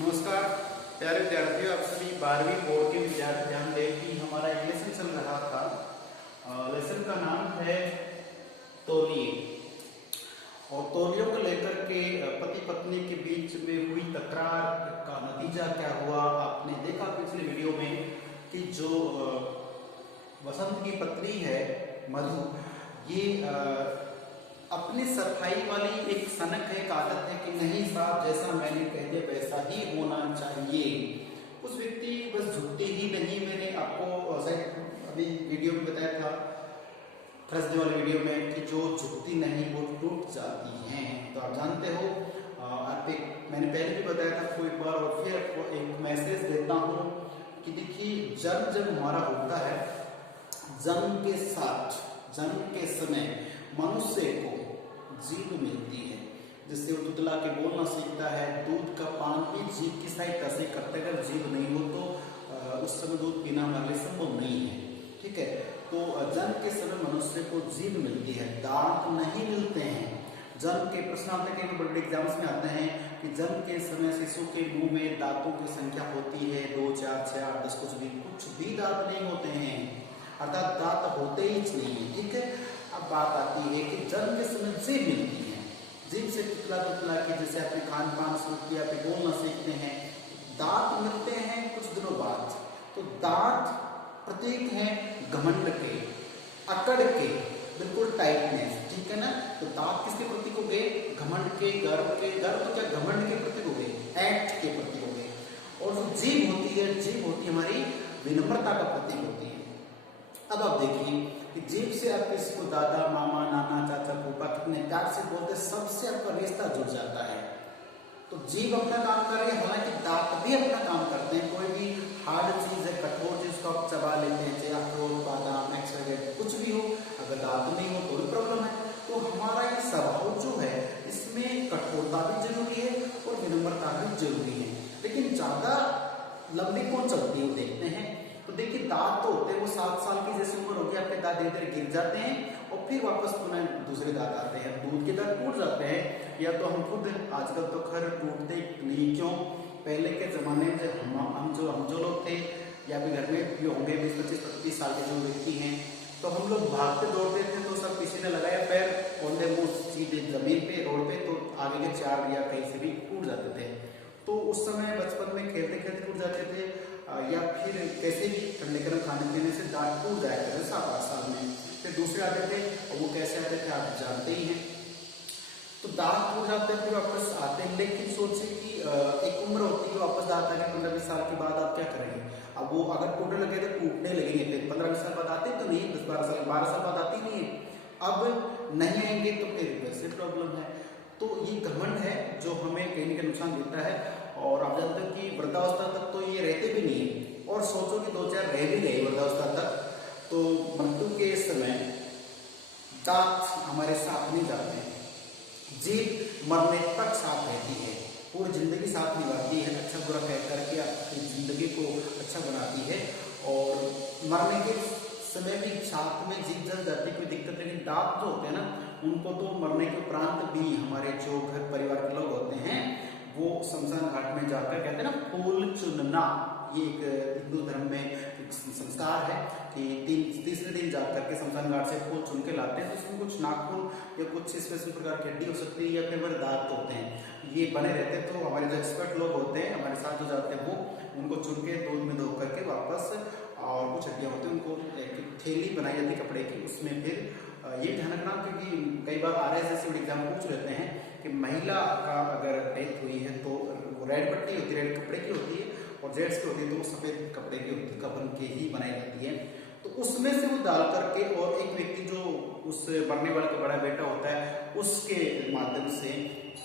नमस्कार प्यारे विद्यार्थियों, आप सभी 12वीं बोर्ड के विद्यार्थी ध्यान दें कि हमारा एक लेसन चल रहा था। लेसन का नाम है तौलिए। और तौलियों को लेकर के पति पत्नी के बीच में हुई तकरार का नतीजा क्या हुआ, आपने देखा पिछले वीडियो में कि जो वसंत की पत्नी है मधु, ये अपनी सफाई वाली एक सनक है, एक आदत है कि नहीं साहब जैसा मैंने कह दिया वैसा ही होना चाहिए। उस व्यक्ति बस झुकते ही नहीं। मैंने आपको अभी वीडियो में बताया था, फर्स्ट वाले वीडियो में, कि जो झुकती नहीं वो टूट जाती हैं। तो आप जानते हो, मैंने पहले भी बताया था आपको एक बार, और फिर आपको एक मैसेज देता हूँ कि देखिए जब हमारा होता है, जन्म के साथ, जन्म के समय मनुष्य को जीभ मिलती है, जिससे वो तुतला के बोलना सीखता है। दूध का पान भी जीभ की सहायता से करता है। अगर जीभ नहीं हो तो उस समय दूध पीना हमारे लिए संभव नहीं है। ठीक है, तो जन्म के समय मनुष्य को जीभ मिलती है, दांत नहीं मिलते हैं। जन्म के प्रश्न आते हैं, बड़े एग्जाम्स में आते हैं कि जन्म के समय शिशु के मुंह में दांतों की संख्या होती है 2, 4, 6, 8, 10, कुछ भी दांत नहीं होते हैं, अर्थात दांत होते ही नहीं है। ठीक है, अब बात आती है कि जन्म के समय जीभ मिलती है। जीभ से तुतला के जैसे अपने खान पान शुरू किया, फिर बोलना सीखते हैं। दांत मिलते हैं कुछ दिनों बाद। तो दांत प्रतीक है घमंड के, अकड़ के, बिल्कुल टाइटनेस। ठीक है ना। तो दांत किसके प्रतीक हो गए? घमंड के, गर्व के। गर्व तो क्या, घमंड के प्रतीक हो गए, एक्ट के प्रतीक हो गए। और जो जीभ होती है, जीभ होती है हमारी विनम्रता का प्रतीक होती है। अब आप देखिए कि जीभ से आप किसी को दादा, मामा, नाना, चाचा, फूफा कितने प्यार से बोलते, सबसे आपका रिश्ता जुड़ जाता है। तो जीभ अपना काम कर रही है, हालांकि दांत भी अपना काम करते हैं। कोई भी हार्ड चीज है, कठोर चीज को आप चबा लेते हैं, चाहे अखरोट, बादाम, एक्सट्रा कुछ भी हो, अगर दांत नहीं हो तो भी प्रॉब्लम है। तो हमारा ये स्वभाव जो है, इसमें कठोरता भी जरूरी है और विनम्रता भी जरूरी है। लेकिन ज्यादा लंबी कौन चलती है देखते हैं। तो देखिए दांत तो होते हैं, वो 7 साल की जैसे उम्र होगी, आपके दांत धीरे धीरे गिर जाते हैं और फिर वापस पुनः दूसरे दांत आते हैं। दूध के दांत टूट जाते हैं, या तो हम खुद, आजकल तो खैर टूटते नहीं। क्यों? पहले के जमाने में हम जो लोग थे, या फिर घर में भी होंगे 20, 25, 30 साल के जो व्यक्ति हैं, तो हम लोग भागते दौड़ते थे, तो सब किसी ने लगाया पैर औंधे मुंह सीधे जमीन पे, रोड पे, तो आगे के 4 या कहीं से भी टूट जाते थे। तो उस समय बचपन में खेलते खेलते टूट जाते थे, या फिर कैसे भी ठंडे गर्म खाने पीने से दांत टूट जाया करते 7-8 साल में। फिर दूसरे आते थे, और वो कैसे आते थे आप जानते ही हैं। तो दांत टूट जाते हैं, फिर वापस आते हैं। लेकिन सोचिए कि एक उम्र होती है, वापस दांत आगे 15-20 साल के बाद आप क्या करेंगे? अब वो अगर टूटने लगे तो टूटने लगेंगे, फिर 15-20 साल बाद आते तो नहीं, 10-12 साल बाद आती नहीं है। अब नहीं आएंगे तो फिर वैसे प्रॉब्लम है। तो ये घमंड है जो हमें कहीं ना कहीं नुकसान देता है। और आप जानते हो कि वृद्धावस्था तक तो ये रहते भी नहीं है, और सोचो कि 2-4 रह भी गए वृद्धावस्था तक, तो मृत्यु के समय दांत हमारे साथ नहीं जाते हैं। जीभ मरने तक साथ रहती है, पूरी जिंदगी साथ निभाती है, अच्छा बुरा कह करके अपनी जिंदगी को अच्छा बनाती है। और मरने के समय भी साथ में जीभ जल जाती है, कोई दिक्कत नहीं। लेकिन दांत जो होते हैं ना, उनको तो मरने के उपरांत भी हमारे जो घर परिवार के लोग होते हैं, वो शमशान घाट में जाकर कहते हैं ना, फूल चुनना। ये एक हिंदू धर्म में एक संस्कार है कि तीसरे दिन जाकर के शमशान घाट से फूल चुन के लाते हैं। तो उसमें कुछ नाखून या कुछ स्पेशल प्रकार की हड्डी हो सकती है, या फिर हमारे दांत होते हैं, ये बने रहते हैं। तो हमारे जो एक्सपर्ट लोग होते हैं, हमारे साथ जो जाते हैं, वो उनको चुन के दूध में धो करके वापस, और कुछ हड्डियाँ होती हैं, उनको एक थैली बनाई जाती है कपड़े की, उसमें फिर ये ध्यान रखना, क्योंकि कई बार RS एग्जाम पूछ लेते हैं कि महिला का अगर डेथ हुई है तो रेड पट्टी होती है, रेड कपड़े की होती है, और जेंट्स की होती है तो वो सफेद कपड़े की होती है, कफन के ही बनाई जाती है। तो उसमें से वो डाल करके, और एक व्यक्ति जो उस मरने वाले का बड़ा बेटा होता है, उसके माध्यम से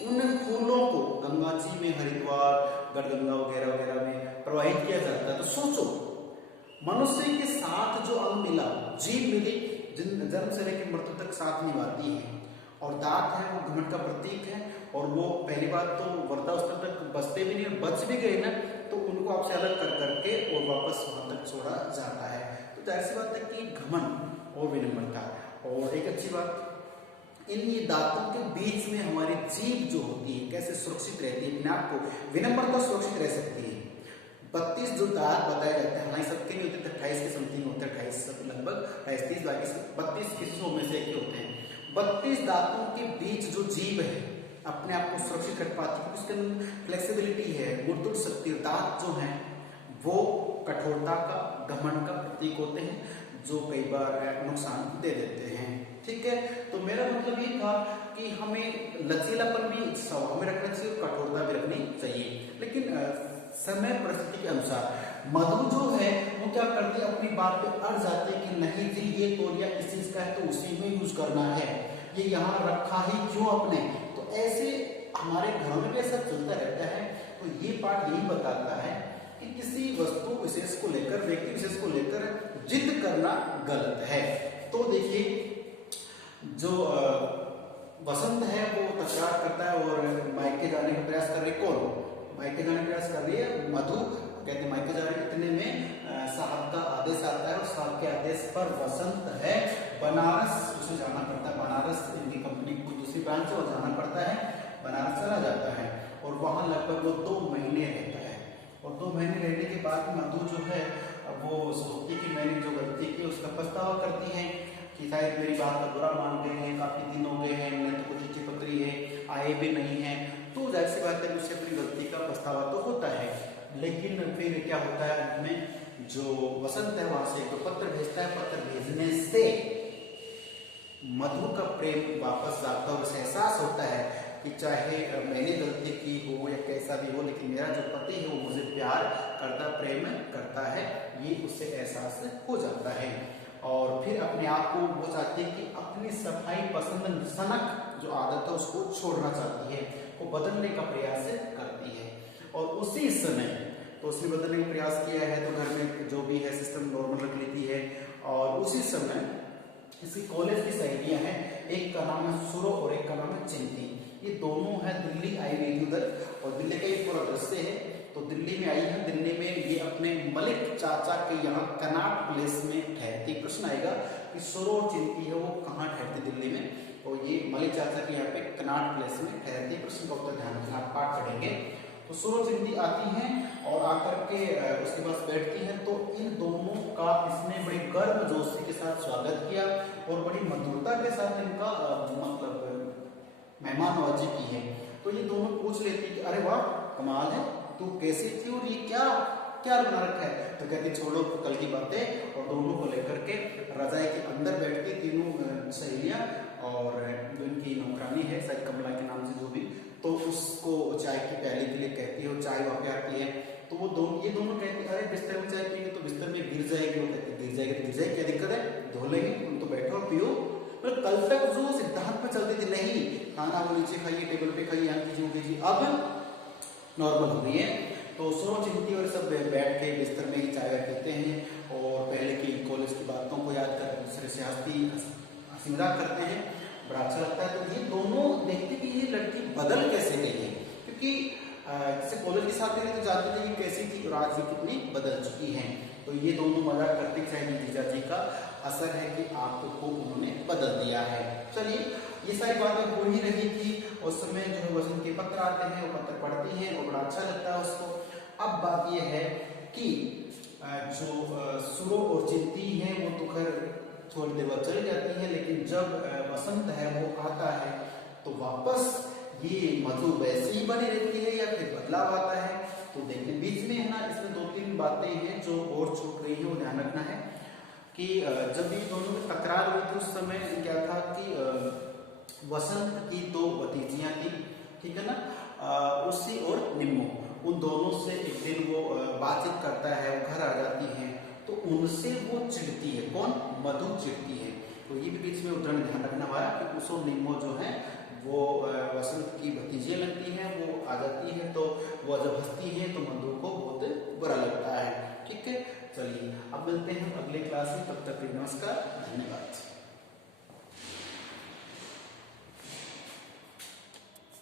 उन फूलों को गंगा जी में, हरिद्वार, गढ़गंगा वगैरह वगैरह में प्रवाहित किया जाता है। तो सोचो, मनुष्य के साथ जो अंग मिला, जीभ मिली, जन्म से लेकर मृत्यु तक साथ निभाती है। और दांत है वो घमंड का प्रतीक है, और वो पहली बात तो वृद्धावस्था तक बचते भी नहीं, बच भी गए ना तो उनको आपसे अलग कर करके और वापस वहां तक छोड़ा जाता है। तो जाहिर सी बात है कि घमंड और विनम्रता। और एक अच्छी बात इन ये दांतों के बीच में हमारी जीभ जो होती है कैसे सुरक्षित रहती है, अपने आप को विनम्रता सुरक्षित रह सकती है। 32 जो दांत बताए जाते हैं, हालांकि सबके नहीं होते, 28 के समथिंग होते हैं, 28 लगभग 28-30, बाकी 32 हिस्सों में से एक होते हैं। 32 दांतों के बीच जो जीभ है अपने आप को सुरक्षित कर पाती है, उसके अंदर फ्लेक्सिबिलिटी है, मुड़ सकती है। दांत जो हैं वो कठोरता का, घमंड का प्रतीक होते हैं, जो कई बार नुकसान दे देते हैं। ठीक है, तो मेरा मतलब ये था कि हमें लचीलापन भी हमें रखना चाहिए, कठोरता भी रखनी चाहिए, लेकिन समय परिस्थिति के अनुसार। मधु जो है वो क्या करते हैं, अपनी बात पे अड़ जाते हैं कि नहीं जी ये तौलिया इस चीज का है तो उसी में यूज करना है, ये यहाँ रखा ही क्यों अपने। तो ऐसे हमारे घरों में भी ऐसा चलता रहता है। तो ये पाठ यही बताता है कि किसी वस्तु विशेष को लेकर, व्यक्ति विशेष को लेकर जिद करना गलत है। तो देखिए जो वसंत है वो तकरार करता है और मायके जाने का प्रयास कर रही है। कौन मायके जाने का प्रयास कर रही है? मधु। कहते हैं मायके जा रहे, इतने में साहब का आदेश आता है और साहब के आदेश पर वसंत है बनारस उसे जाना पड़ता है। बनारस इनकी कंपनी को दूसरी ब्रांच से जाना पड़ता है, बनारस चला जाता है और वहां लगभग वो 2 महीने रहता है। और 2 महीने रहने के बाद मधु जो है वो सोचती कि मैंने जो गलती की उसका पछतावा करती है कि शायद मेरी बात का बुरा मान गए हैं, काफी दिन हो गए हैं, मैंने तो कुछ चिट्ठी पत्री है आए भी नहीं है। तो जाहिर सी बात है उससे अपनी गलती का पछतावा तो होता है, लेकिन फिर क्या होता है में जो वसंत है वहां से एक पत्र भेजता है। पत्र भेजने से मधु का प्रेम वापस जाता है, उसे एहसास होता है कि चाहे मैंने गलती की हो या कैसा भी हो, लेकिन मेरा जो पति है वो मुझे प्यार करता, प्रेम करता है, ये उससे एहसास हो जाता है। और फिर अपने आप को वो चाहती है कि अपनी सफाई पसंद सनक जो आदत है उसको छोड़ना चाहती है, वो बदलने का प्रयास करती है। और उसी समय तो उसने बदलने का प्रयास किया है, तो घर में जो भी है सिस्टम नॉर्मल रख लेती है। और उसी समय इसकी कॉलेज की सहेलियां हैं, एक का नाम है सुरो और एक का नाम है चिंती। ये दोनों है दिल्ली आई हुई उधर, और दिल्ली का ये पूरा दृश्य है। तो दिल्ली में आई है, दिल्ली में ये अपने मलिक चाचा के यहाँ कनाट प्लेस में ठहरती। प्रश्न आएगा कि सुरो और चिंती है वो कहाँ ठहरती दिल्ली में, तो ये मलिक चाचा के यहाँ पे कनाट प्लेस में ठहरती। प्रश्न का उत्तर ध्यान रखना, पाठ पढ़ेंगे। तो सुरो चिंती आती हैं और आकर के उसके पास बैठती हैं। तो इन दोनों का इसने बड़ी गर्म जोशी के साथ स्वागत किया और बड़ी मधुरता के साथ इनका मतलब मेहमाननवाजी की है। तो ये दोनों पूछ लेती कि अरे वाह कमाल है, तू कैसी थी और ये क्या क्या बना रखा है। तो कहती छोड़ो कल की बातें, और दोनों को लेकर के रजाई के अंदर बैठती तीनों सहेलियां, और जो इनकी नौकरानी है शायद कमला के नाम से जो भी, तो उसको चाय की प्याली के लिए कहती है और चाय वहां पे आती है। तो वो ये दोनों कहती है अरे बिस्तर में चाय पिएंगे तो बिस्तर में गिर जाएगी। वो कहती गिर जाएगी, गिर जाएगी, क्या दिक्कत है, धो लेंगे, तुम तो बैठो पियो। पर कल तक जो सिद्धांत पे चलती थी, नहीं खाना वो नीचे खाइए, टेबल पे खाइए, यहाँ कीजिए वो कीजिए, अब नॉर्मल हो गई है। तो सुनो चिंती और सब बैठ के बिस्तर में ही चाय पीते हैं और पहले की कॉलेज की बातों को याद कर दूसरे से हंसी मजाक करते हैं, बड़ा अच्छा लगता है। तो ये दोनों देखते कि ये लड़की बदल कैसे गई है, क्योंकि जैसे कॉलेज के साथ तो जानते थे कि कैसी थी और आज ये कितनी बदल चुकी हैं। तो ये दोनों मजाक करते चाहिए जीजा जी का असर है कि आपको उन्होंने बदल दिया है। चलिए ये सारी बातें हो ही रही थी। उस समय जो है वसंत के पत्र आते हैं, वो पत्र पढ़ती हैं और बड़ा अच्छा लगता है उसको। अब बात यह है कि जो सुरो और चिंती है वो तो खैर थोड़ी देर बाद चली जाती है, लेकिन जब वसंत है वो आता है तो वापस ये मधु वैसे ही बनी रहती है या फिर बदलाव आता है। तो देखने बीच में है ना, इसमें 2-3 बातें हैं जो और छूट रही है, वो ध्यान रखना है कि जब ये दोनों में तकरार हुई थी उस समय क्या था कि वसंत की 2 भतीजियां थी, ठीक है ना, उसी और निम्मो, उन दोनों से एक दिन वो बातचीत करता है, वो घर आ जाती हैं तो उनसे वो चिढ़ती है। कौन? मधु चिढ़ती है। तो ये भी बीच में उदाहरण ध्यान रखना हुआ कि उस और निम्मो जो है वो वसंत की भतीजियां लगती हैं, वो आ जाती है तो वो जब हंसती है तो मधु को बहुत बुरा लगता है। ठीक है, चलिए अब मिलते हैं अगले क्लास में, तब तक नमस्कार, धन्यवाद।